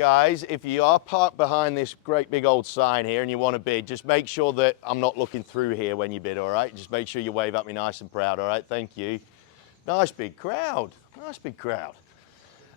Guys, if you are parked behind this great big old sign here and you want to bid, just make sure that I'm not looking through here when you bid, all right? Just make sure you wave at me nice and proud, all right? Thank you. Nice big crowd. Nice big crowd.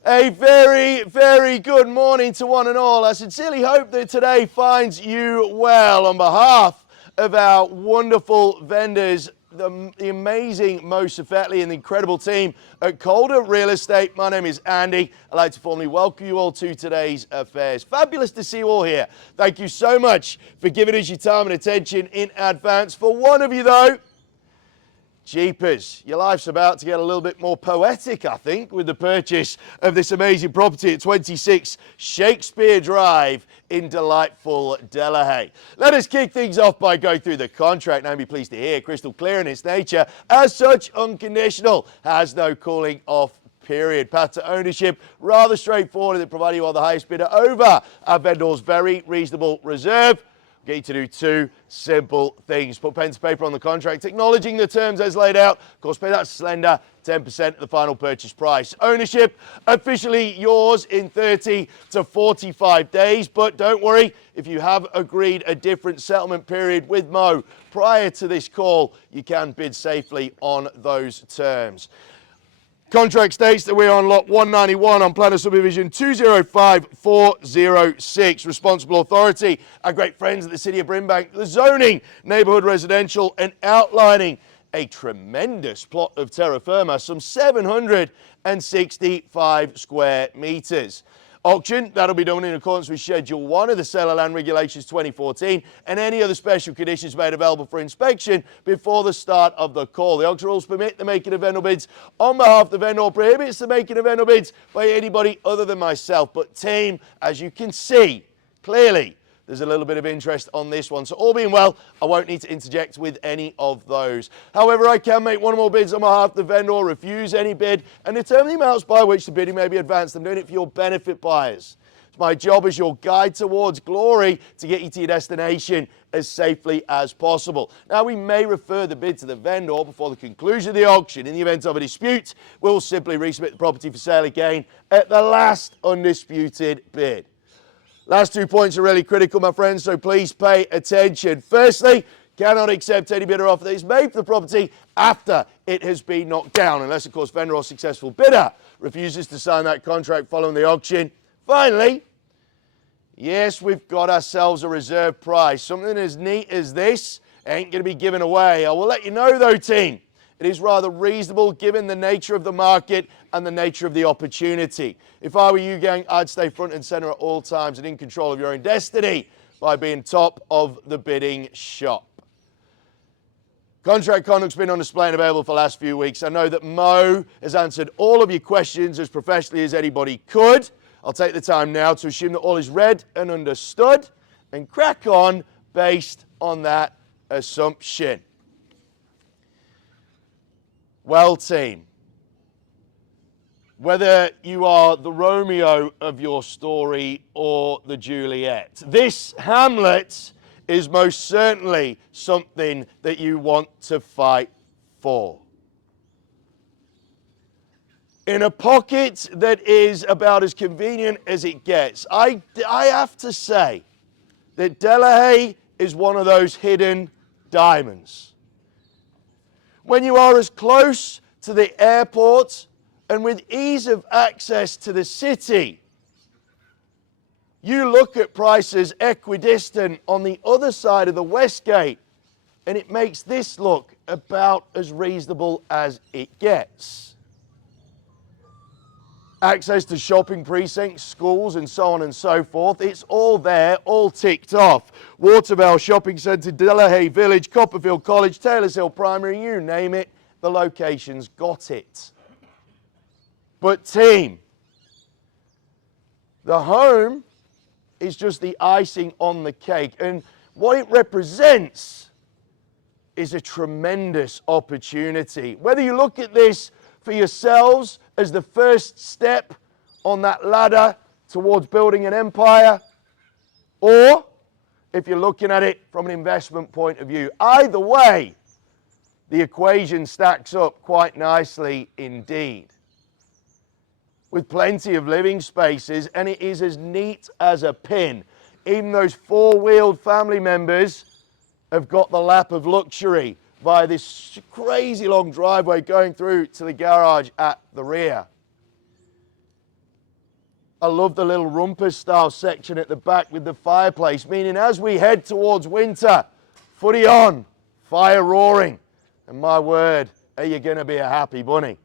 A very, very good morning to one and all. I sincerely hope that today finds you well. On behalf of our wonderful vendors, the amazing Mohammed Safatli and the incredible team at Calder Real Estate. My name is Andy. I'd like to formally welcome you all to today's affairs. Fabulous to see you all here. Thank you so much for giving us your time and attention in advance. For one of you though, jeepers, your life's about to get a little bit more poetic, I think, with the purchase of this amazing property at 26 Shakespeare Drive in delightful Delahey. Let us kick things off by going through the contract. Now, be pleased to hear, crystal clear in its nature, as such, unconditional, has no cooling off period. Path to ownership, rather straightforward, that provided you are the highest bidder over our vendor's very reasonable reserve. Get you to do two simple things. Put pen to paper on the contract, acknowledging the terms as laid out. Of course, pay that slender 10% of the final purchase price. Ownership officially yours in 30 to 45 days. But don't worry, if you have agreed a different settlement period with Mo prior to this call, you can bid safely on those terms. Contract states that we're on lot 191 on plan of subdivision 205406. Responsible authority, our great friends at the City of Brimbank, the zoning, neighbourhood residential, and outlining a tremendous plot of terra firma, some 765 square metres. Auction, that'll be done in accordance with Schedule 1 of the Sale of Land Regulations 2014 and any other special conditions made available for inspection before the start of the call. The auction rules permit the making of vendor bids on behalf of the vendor, prohibits the making of vendor bids by anybody other than myself. But team, as you can see, clearly, there's a little bit of interest on this one. So all being well, I won't need to interject with any of those. However, I can make one or more bids on behalf of the vendor, refuse any bid, and determine the amounts by which the bidding may be advanced. I'm doing it for your benefit, buyers. It's my job as your guide towards glory to get you to your destination as safely as possible. Now, we may refer the bid to the vendor before the conclusion of the auction. In the event of a dispute, we'll simply resubmit the property for sale again at the last undisputed bid. Last 2 points are really critical, my friends, so please pay attention. Firstly, cannot accept any bidder offer that is made for the property after it has been knocked down, unless, of course, vendor or successful bidder refuses to sign that contract following the auction. Finally, yes, we've got ourselves a reserve price. Something as neat as this ain't going to be given away. I will let you know, though, team, it is rather reasonable given the nature of the market and the nature of the opportunity. If I were you, gang, I'd stay front and center at all times and in control of your own destiny by being top of the bidding shop. Contract conduct's been on display and available for the last few weeks. I know that Mo has answered all of your questions as professionally as anybody could. I'll take the time now to assume that all is read and understood and crack on based on that assumption. Well, team, whether you are the Romeo of your story or the Juliet, this Hamlet is most certainly something that you want to fight for. In a pocket that is about as convenient as it gets, I have to say that Delahey is one of those hidden diamonds. When you are as close to the airport and with ease of access to the city, you look at prices equidistant on the other side of the West Gate, and it makes this look about as reasonable as it gets. Access to shopping precincts, schools, and so on and so forth. It's all there, all ticked off. Watervale Shopping Centre, Delahey Village, Copperfield College, Taylors Hill Primary, you name it, the location's got it. But team, the home is just the icing on the cake. And what it represents is a tremendous opportunity. Whether you look at this for yourselves as the first step on that ladder towards building an empire, or if you're looking at it from an investment point of view. Either way, the equation stacks up quite nicely indeed. with plenty of living spaces, and it is as neat as a pin. Even those four-wheeled family members have got the lap of luxury via this crazy long driveway going through to the garage at the rear. I love the little rumpus style section at the back with the fireplace, meaning as we head towards winter, footy on, fire roaring, and my word, are you going to be a happy bunny?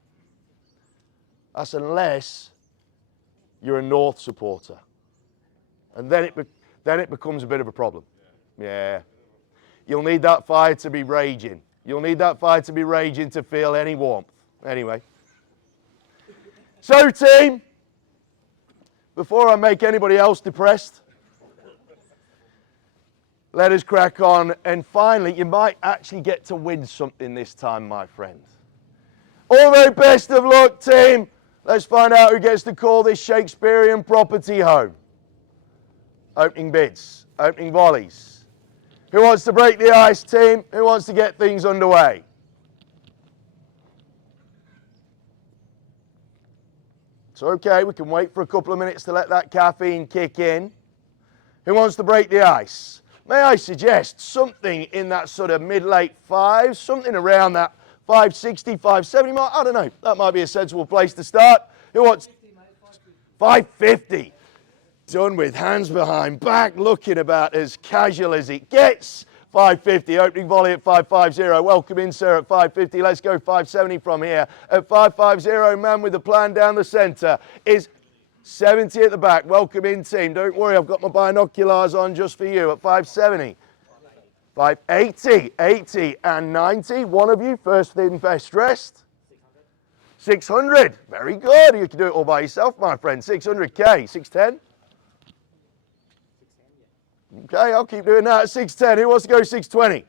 That's unless you're a North supporter. And then it becomes a bit of a problem. Yeah. You'll need that fire to be raging. You'll need that fire to be raging to feel any warmth. Anyway. So, team, before I make anybody else depressed, let us crack on. And finally, you might actually get to win something this time, my friend. All the best of luck, team. Let's find out who gets to call this Shakespearean property home. Opening bids, opening volleys. Who wants to break the ice, team? Who wants to get things underway? It's okay, we can wait for a couple of minutes to let that caffeine kick in. Who wants to break the ice? May I suggest something in that sort of mid-late fives, something around that 560, 570 mark? I don't know, that might be a sensible place to start. Who wants? 550. Done with, hands behind back, looking about as casual as it gets. 550, opening volley at 550. Welcome in, sir, at 550. Let's go 570 from here. At 550, man with the plan down the centre is 70 at the back. Welcome in, team. Don't worry, I've got my binoculars on just for you at 570. 580, 80 and 90. One of you, first in, best dressed. 600. Very good. You can do it all by yourself, my friend. 600K. 610. Okay, I'll keep doing that at 610. Who wants to go 620?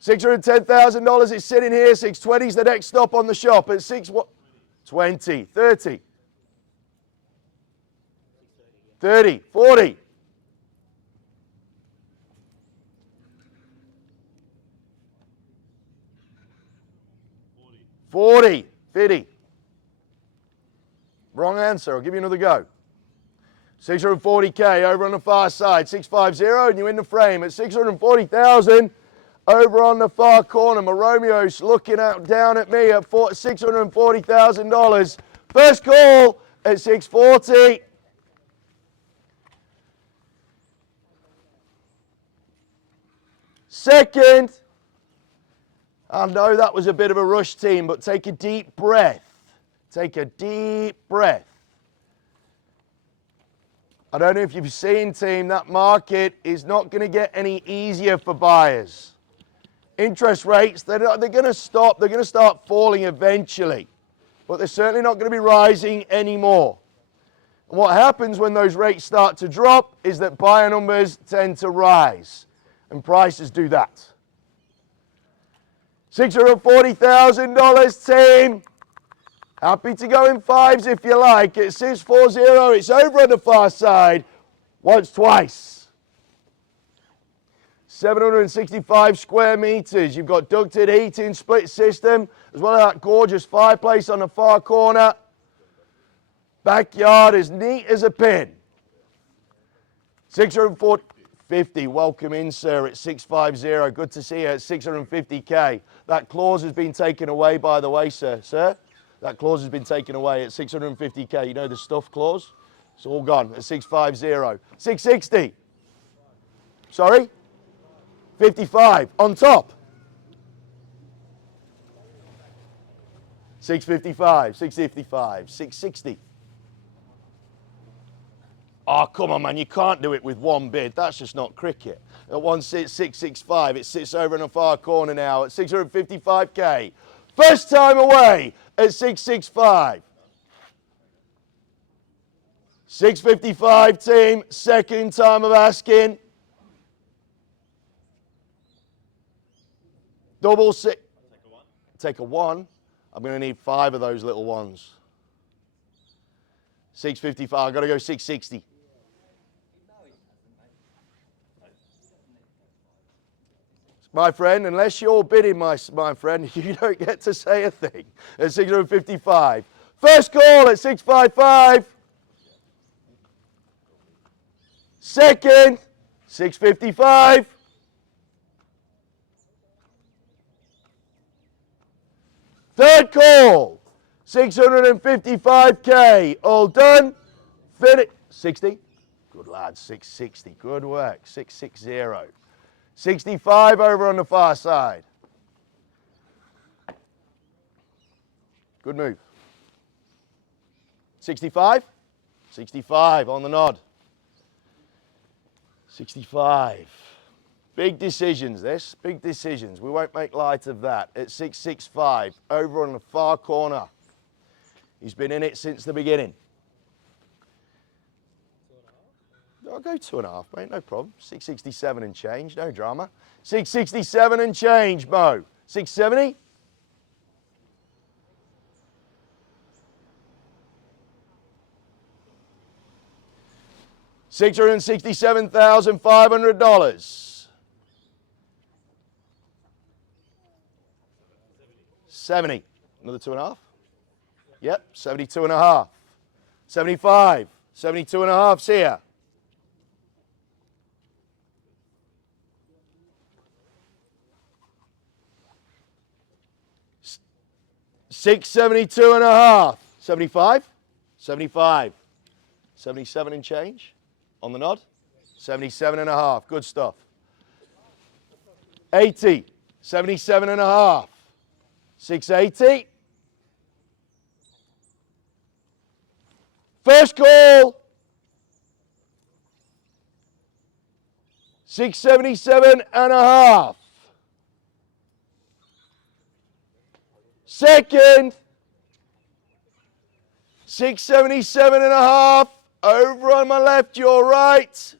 $610,000 is sitting here. 620 is the next stop on the shop at 620, 30, 30, 40. 40, 50. Wrong answer. I'll give you another go. 640K over on the far side, 650, and you're in the frame at 640,000 over on the far corner. My Romeo's looking out down at me at $640,000. First call at 640. Second, I know that was a bit of a rush, team, but take a deep breath. Take a deep breath. I don't know if you've seen, team, that market is not going to get any easier for buyers. Interest rates, they're going to stop. They're going to start falling eventually, but they're certainly not going to be rising anymore. And what happens when those rates start to drop is that buyer numbers tend to rise, and prices do that. $640,000, team. Happy to go in fives if you like. At 640, it's over on the far side. Once, twice. 765 square meters. You've got ducted heating, split system, as well as that gorgeous fireplace on the far corner. Backyard as neat as a pin. 650. Welcome in, sir, at 650. Good to see you at 650K. That clause has been taken away, by the way, sir. Sir? That clause has been taken away at 650K. You know the stuff clause? It's all gone at 650. 660. Sorry? 55. On top. 655, 655, 660. Oh, come on, man. You can't do it with one bid. That's just not cricket. At one sits 665. It sits over in the far corner now at 655K. First time away at 665. 655, team. Second time of asking. Double six. Take a one. I'm going to need 5 of those little ones. 655. I've got to go 660. My friend, unless you're bidding, my friend, you don't get to say a thing. At 655. First call at 655. Second, 655. Third call, 655k. All done. Finish. 60. Good lad, 660. Good work. 660. 65 over on the far side. Good move. 65. 65 on the nod. 65. Big decisions, this. Big decisions. We won't make light of that. At 665, over on the far corner. He's been in it since the beginning. I'll go 2.5, mate, no problem. 667 and change, no drama. 667 and change, Mo. 670? $667,500. 70. Another 2.5? Yep, 72.5. 75. 72.5's here. 672.5. 75. 75. 77 and change on the nod. 77.5. Good stuff. 80. 77.5. 680. First call. 677.5. Second. 677.5. Over on my left, your right.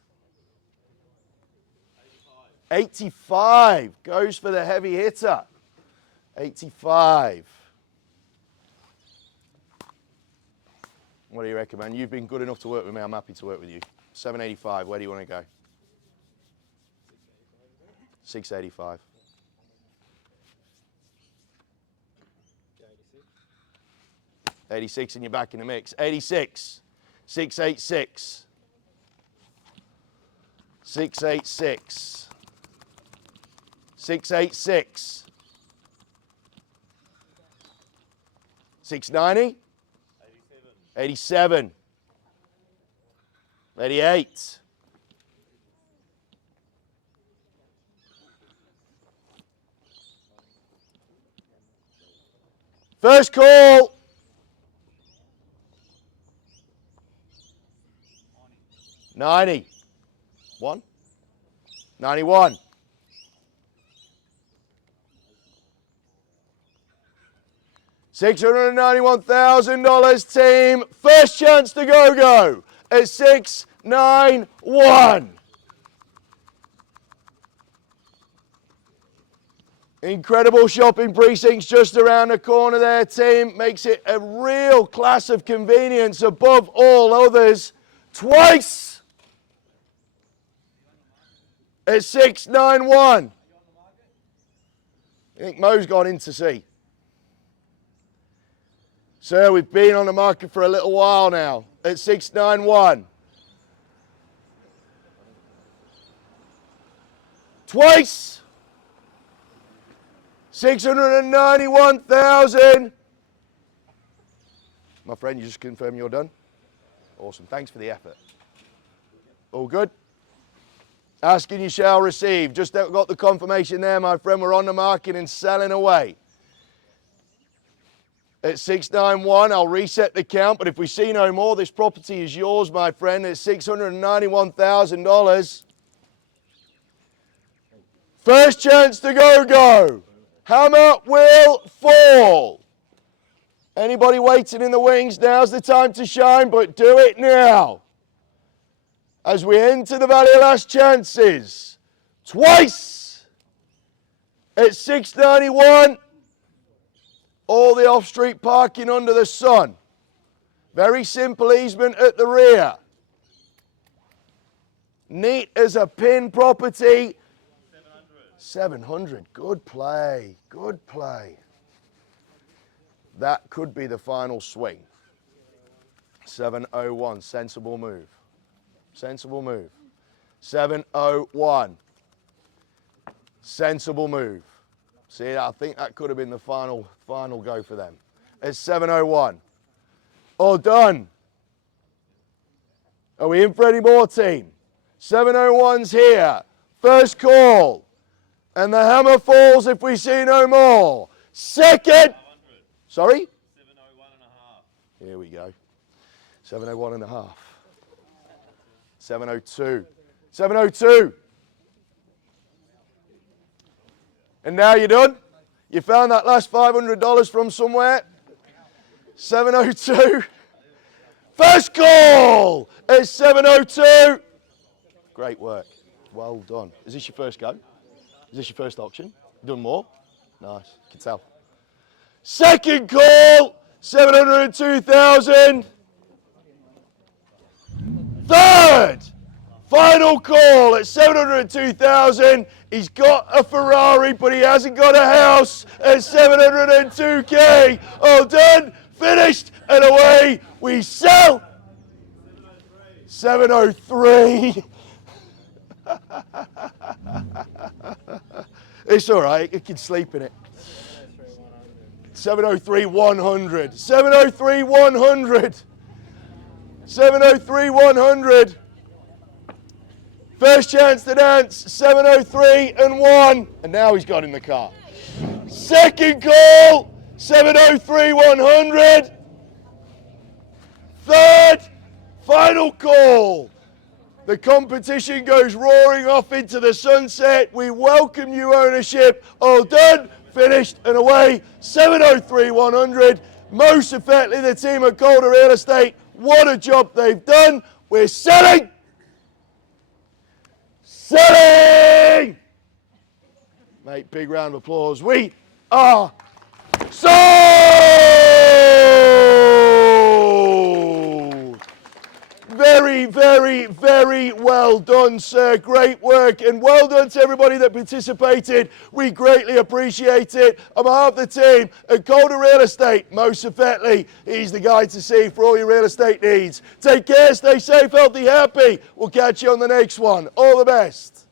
85. Goes for the heavy hitter. 85. What do you recommend? You've been good enough to work with me. I'm happy to work with you. 785. Where do you want to go? 685. 86 and you're back in the mix. 86. 686. 686. 686. 690. 87. 88. First call. 90. 1. 91. $691,000 team. First chance to go at 691. Incredible shopping precincts just around the corner there, team. Makes it a real class of convenience above all others. Twice at 691. I think Mo's gone in to see. Sir, we've been on the market for a little while now at 691. Twice. 691,000. My friend, you just confirm you're done? Awesome. Thanks for the effort. All good? Asking you shall receive. Just got the confirmation there, my friend. We're on the market and selling away. At 691, I'll reset the count, but if we see no more, this property is yours, my friend. It's $691,000. First chance to go. Hammer will fall. Anybody waiting in the wings, now's the time to shine, but do it now. As we enter the Valley of Last Chances, twice at 691. All the off-street parking under the sun. Very simple easement at the rear. Neat as a pin property. 700. Good play. Good play. That could be the final swing. 701, sensible move. Sensible move. 701. Sensible move. See, I think that could have been the final go for them. It's 701. All done. Are we in for any more, team? 701's here. First call. And the hammer falls if we see no more. Second. Sorry? 701.5. Here we go. 701.5. 702. 702. And now you're done? You found that last $500 from somewhere? 702. First call at 702. Great work. Well done. Is this your first go? Is this your first auction? Done more? Nice. You can tell. Second call, 702,000. Third, final call at 702,000. He's got a Ferrari, but he hasn't got a house at 702K. All done, finished, and away we sell. 703. It's all right, you can sleep in it. 703,100. 703,100. 703,100. First chance to dance, 703 and 1. And now he's got in the car. Second call, 703,100. Third, final call. The competition goes roaring off into the sunset. We welcome you ownership. All done, finished, and away. 703,100. Mo Safatli, the team at Calder Real Estate. What a job they've done. We're selling. Selling! Mate, big round of applause. We are sold! Very, very, very well done, sir. Great work, and well done to everybody that participated. We greatly appreciate it. On behalf of the team at Calder Real Estate, Mo Safatli, he's the guy to see for all your real estate needs. Take care, stay safe, healthy, happy. We'll catch you on the next one. All the best.